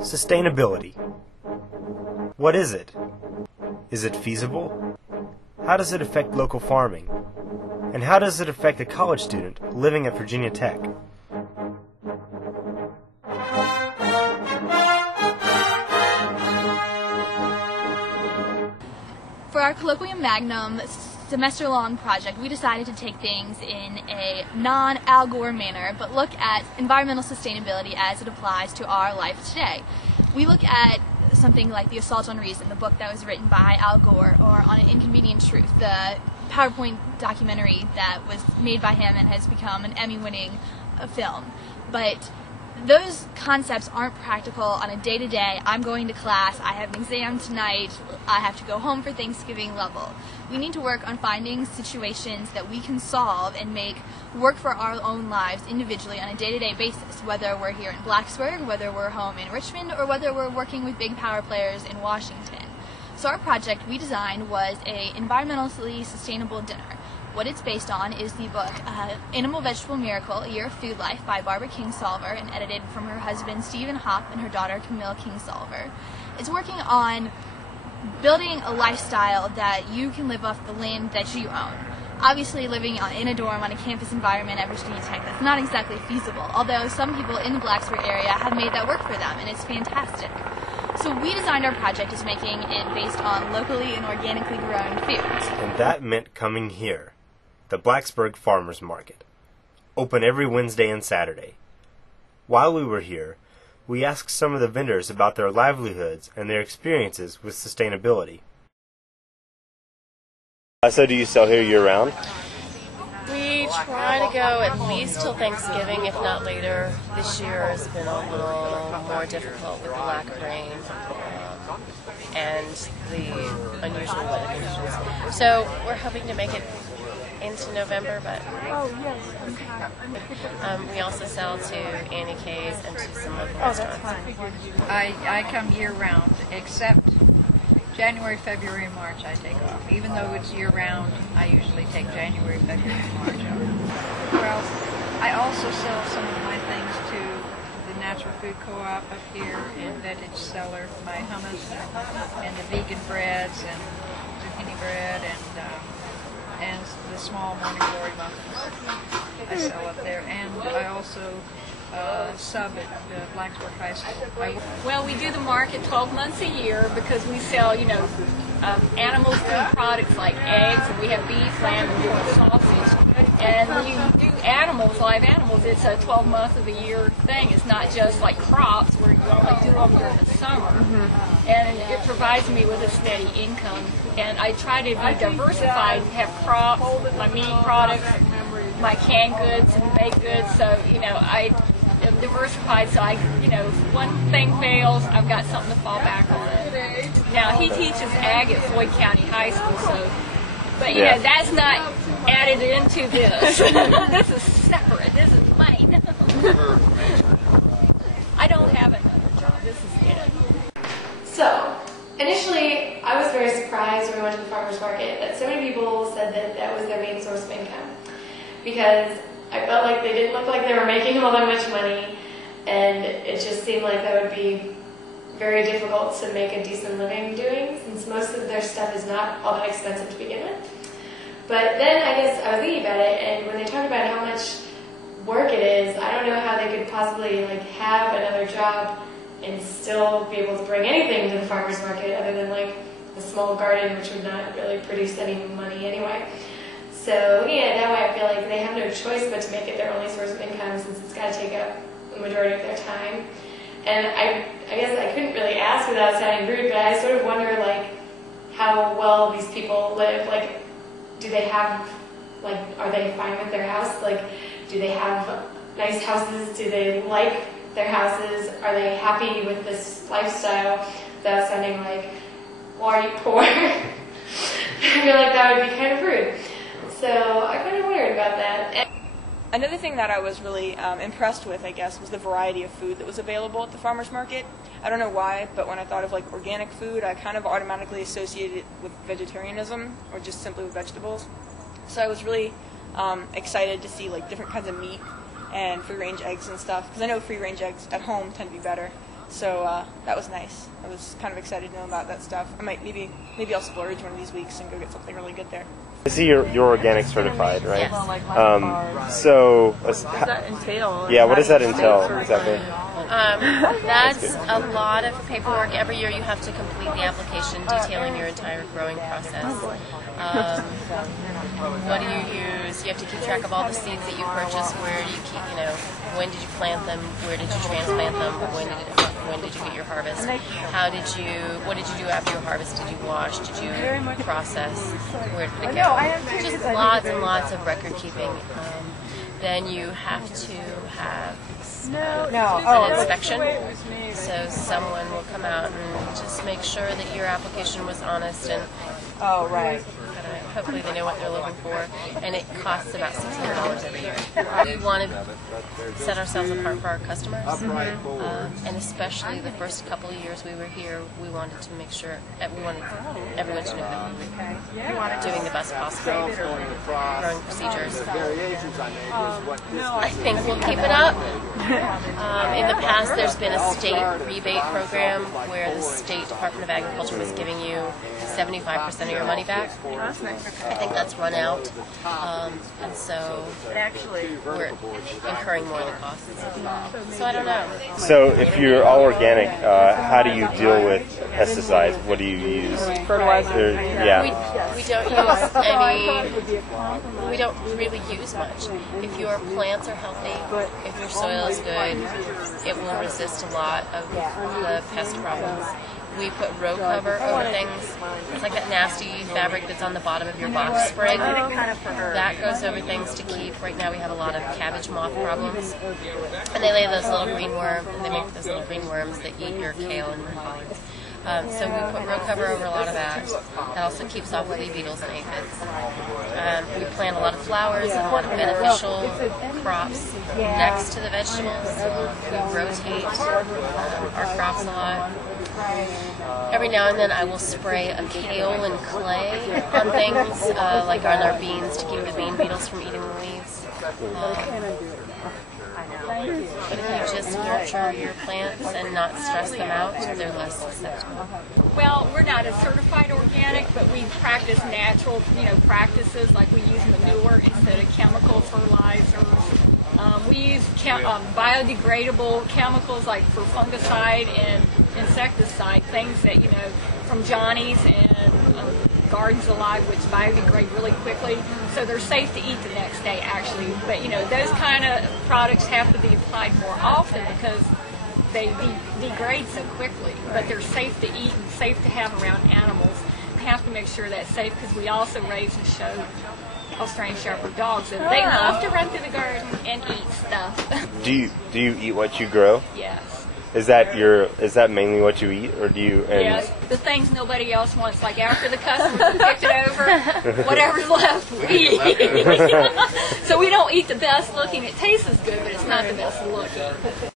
Sustainability. What is it? Is it feasible? How does it affect local farming? And how does it affect a college student living at Virginia Tech? For our Colloquium Magnum semester-long project, we decided to take things in a non-Al Gore manner, but look at environmental sustainability as it applies to our life today. We look at something like The Assault on Reason, the book that was written by Al Gore, or On an Inconvenient Truth, the PowerPoint documentary that was made by him and has become an Emmy-winning film. But those concepts aren't practical on a day-to-day, I'm going to class, I have an exam tonight, I have to go home for Thanksgiving level. We need to work on finding situations that we can solve and make work for our own lives individually on a day-to-day basis, whether we're here in Blacksburg, whether we're home in Richmond, or whether we're working with big power players in Washington. So our project we designed was an environmentally sustainable dinner. What it's based on is the book Animal Vegetable Miracle, A Year of Food Life by Barbara Kingsolver, and edited from her husband Stephen Hopp and her daughter Camille Kingsolver. It's working on building a lifestyle that you can live off the land that you own. Obviously, living in a dorm on a campus environment at Virginia Tech, that's not exactly feasible, although some people in the Blacksburg area have made that work for them, and it's fantastic. So we designed our project as making it based on locally and organically grown foods. And that meant coming here, the Blacksburg Farmers Market, open every Wednesday and Saturday. While we were here, we asked some of the vendors about their livelihoods and their experiences with sustainability. So do you sell here year-round? We try to go at least till Thanksgiving, if not later. This year has been a little more difficult with the lack of rain and the unusual weather conditions. So we're hoping to make it into November, but we also sell to Annie K's and to some local restaurants. I come year-round, except January, February, and March I take off. Even though it's year-round, I usually take January, February, and March off. Well, I also sell some of my things to the Natural Food Co-op up here and Vintage Cellar, my hummus and the vegan breads and zucchini bread and the small Morning Glory muffins I sell up there. And I also sub at Blacksburg High School. Well, we do the market 12 months a year because we sell, animal food products like eggs, and we have beef, lamb, and sausage. And when you do animals, live animals, it's a 12-month of the year thing. It's not just like crops where you only do them during the summer. And it provides me with a steady income. And I try to be diversified, have crops, my meat products, my canned goods and baked goods. So, I am diversified, so if one thing fails, I've got something to fall back on. Now, he teaches ag at Floyd County High School, but that's not added into this. This is separate. This is mine. I don't have another job. This is it. So, initially, I was very surprised when we went to the farmer's market that so many people said that that was their main source of income, because I felt like they didn't look like they were making all that much money, and it just seemed like that would be very difficult to make a decent living doing, since most of their stuff is not all that expensive to begin with. But then I guess I was thinking about it, and when they talked about how much work it is, I don't know how they could possibly have another job and still be able to bring anything to the farmer's market other than a small garden, which would not really produce any money anyway. So looking at it that way, I feel like they have no choice but to make it their only source of income, since it's got to take up the majority of their time. And I guess I couldn't really ask without sounding rude, but I sort of wonder how well these people live. Do they have are they fine with their house? Do they have nice houses? Do they like their houses? Are they happy with this lifestyle without sounding well, are you poor? I feel like that would be kind of rude. So I kind of wondered about that. Another thing that I was really impressed with, I guess, was the variety of food that was available at the farmer's market. I don't know why, but when I thought of organic food, I kind of automatically associated it with vegetarianism, or just simply with vegetables. So I was really excited to see different kinds of meat and free-range eggs and stuff, because I know free-range eggs at home tend to be better. So that was nice. I was kind of excited to know about that stuff. I might maybe I'll splurge one of these weeks and go get something really good there. I see you're organic certified, right? Yes. So What does that entail? yeah, what does that entail exactly? That's a lot of paperwork. Every year you have to complete the application detailing your entire growing process. What do you use? You have to keep track of all the seeds that you purchase. Where do you keep, when did you plant them? Where did you transplant them? When did you get your harvest? What did you do after your harvest? Did you wash? Did you process? Where did it go? Just lots and lots of record keeping. Then you have to have an inspection. So someone will come out and just make sure that your application was honest and hopefully they know what they're looking for, and it costs about $600 every year. We want to set ourselves apart for our customers, and especially the first couple of years we were here, we wanted to make sure that we wanted everyone to know that we were doing the best possible growing procedures. I think we'll keep it up. In the past, there's been a state rebate program where the State Department of Agriculture was giving you 75% of your money back. I think that's run out, and so we're incurring more of the costs. So I don't know. So if you're all organic, how do you deal with pesticides? What do you use? Fertilizer. Yeah. We don't use any. We don't really use much. If your plants are healthy, if your soil is good, it will resist a lot of the pest problems. We put row cover over things. It's like that nasty fabric that's on the bottom of your box spring. That goes over things to keep. Right now we have a lot of cabbage moth problems. And they lay those little green worms, and they make those little green worms that eat your kale and your collards. So we put row cover over a lot of that. That also keeps off flea beetles and aphids. We plant a lot of flowers and a lot of beneficial crops next to the vegetables. We rotate our crops a lot. Every now and then I will spray a kale and clay on things, like on our beans, to keep the bean beetles from eating the leaves. But if you just nurture your plants and not stress them out, they're less susceptible. Well, we're not a certified organic, but we practice natural, practices, like we use manure instead of chemical fertilizers. We use biodegradable chemicals like for fungicide and insecticide, things that, from Johnny's and Gardens Alive, which biodegrade really quickly. So they're safe to eat the next day, actually. But, those kind of products have to be applied more often because they degrade so quickly. But they're safe to eat and safe to have around animals. We have to make sure that's safe because we also raise and show Australian Shepherd dogs, and they love to run through the garden and eat stuff. Do you eat what you grow? Yes. Is that mainly what you eat, or do you? Yes, the things nobody else wants. Like after the customers have picked it over, whatever's left we eat. So we don't eat the best looking. It tastes good, but it's not the best looking.